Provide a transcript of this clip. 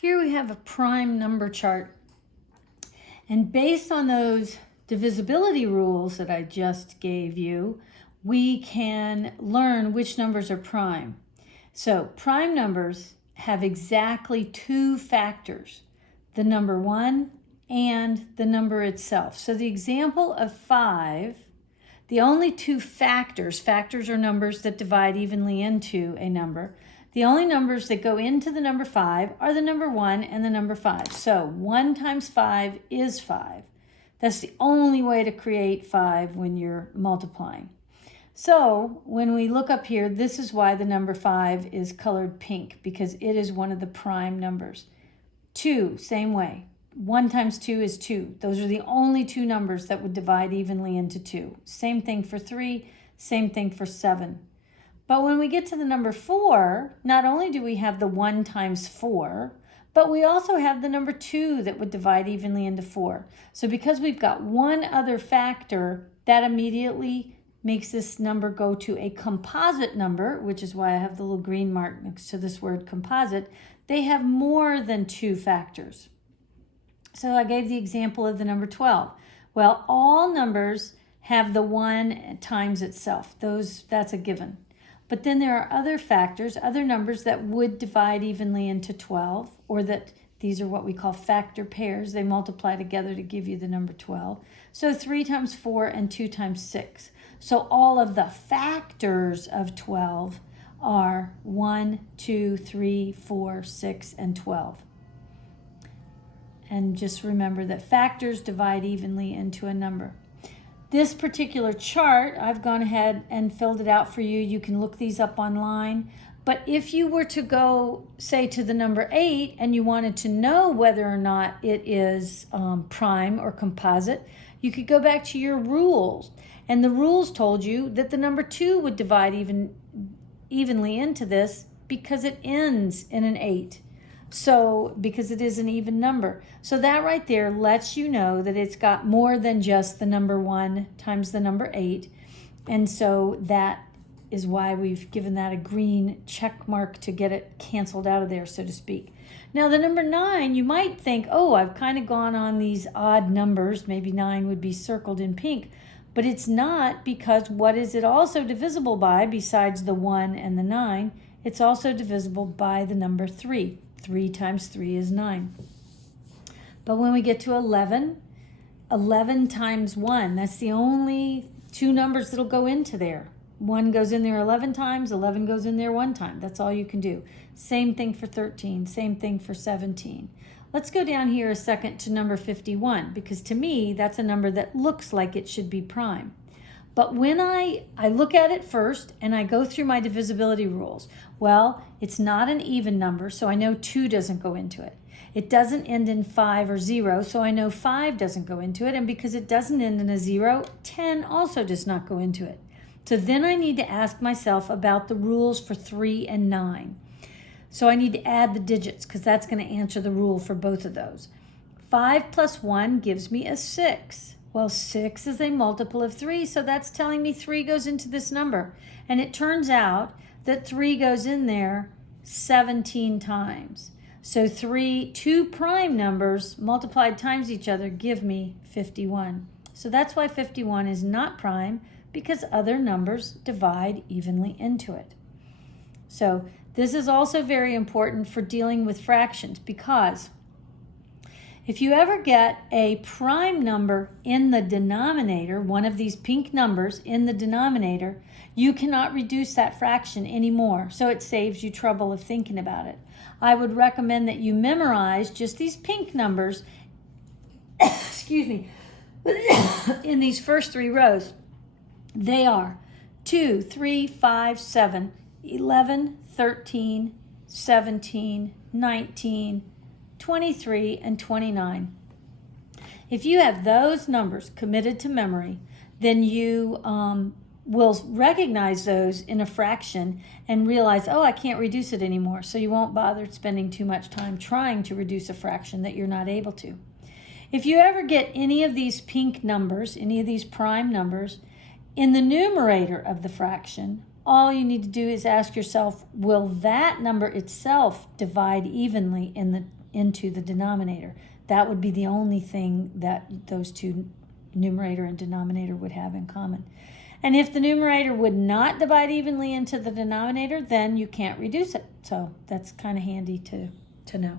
Here we have a prime number chart. And based on those divisibility rules that I just gave you, we can learn which numbers are prime. So prime numbers have exactly two factors, the number 1 and the number itself. So the example of 5, the only two factors are numbers that divide evenly into a number. The only numbers that go into the number 5 are the number 1 and the number 5. So 1 times 5 is 5. That's the only way to create 5 when you're multiplying. So when we look up here, this is why the number 5 is colored pink, because it is one of the prime numbers. 2, same way. 1 times 2 is 2. Those are the only two numbers that would divide evenly into 2. Same thing for 3, same thing for 7. But when we get to the number 4, not only do we have the 1 times 4, but we also have the number 2 that would divide evenly into 4. So because we've got one other factor, that immediately makes this number go to a composite number, which is why I have the little green mark next to this word composite. They have more than two factors. So I gave the example of the number 12. Well, all numbers have the 1 times itself. That's a given. But then there are other factors, other numbers that would divide evenly into 12, or that these are what we call factor pairs. They multiply together to give you the number 12. So 3 times 4 and 2 times 6. So all of the factors of 12 are 1, 2, 3, 4, 6, and 12. And just remember that factors divide evenly into a number. This particular chart, I've gone ahead and filled it out for you. You can look these up online. But if you were to go, say, to the number 8 and you wanted to know whether or not it is prime or composite, you could go back to your rules. And the rules told you that the number 2 would divide evenly into this because it ends in an 8. So, because it is an even number. So that right there lets you know that it's got more than just the number 1 times the number 8. And so that is why we've given that a green check mark to get it canceled out of there, so to speak. Now the number 9, you might think, oh, I've kind of gone on these odd numbers. Maybe 9 would be circled in pink. But it's not, because what is it also divisible by besides the 1 and the 9? It's also divisible by the number 3. 3 times 3 is 9. But when we get to 11, 11 times 1, that's the only two numbers that'll go into there. 1 goes in there 11 times, 11 goes in there 1 time. That's all you can do. Same thing for 13, same thing for 17. Let's go down here a second to number 51, because to me, that's a number that looks like it should be prime. But when I look at it first and I go through my divisibility rules, well, it's not an even number, so I know 2 doesn't go into it. It doesn't end in 5 or 0, so I know 5 doesn't go into it. And because it doesn't end in a 0, 10 also does not go into it. So then I need to ask myself about the rules for 3 and 9. So I need to add the digits, because that's going to answer the rule for both of those. 5 plus 1 gives me a 6. Well, 6 is a multiple of 3, so that's telling me 3 goes into this number. And it turns out that 3 goes in there 17 times. So 2 prime numbers multiplied times each other give me 51. So that's why 51 is not prime, because other numbers divide evenly into it. So this is also very important for dealing with fractions, because if you ever get a prime number in the denominator, one of these pink numbers in the denominator, you cannot reduce that fraction anymore. So it saves you trouble of thinking about it. I would recommend that you memorize just these pink numbers, excuse me, in these first 3 rows. They are 2, 3, 5, 7, 11, 13, 17, 19, 23, and 29. If you have those numbers committed to memory, then you will recognize those in a fraction and realize, oh, I can't reduce it anymore. So you won't bother spending too much time trying to reduce a fraction that you're not able to. If you ever get any of these pink numbers, any of these prime numbers, in the numerator of the fraction, all you need to do is ask yourself, will that number itself divide evenly in the into the denominator. That would be the only thing that those two, numerator and denominator, would have in common. And if the numerator would not divide evenly into the denominator, then you can't reduce it. So that's kind of handy to know.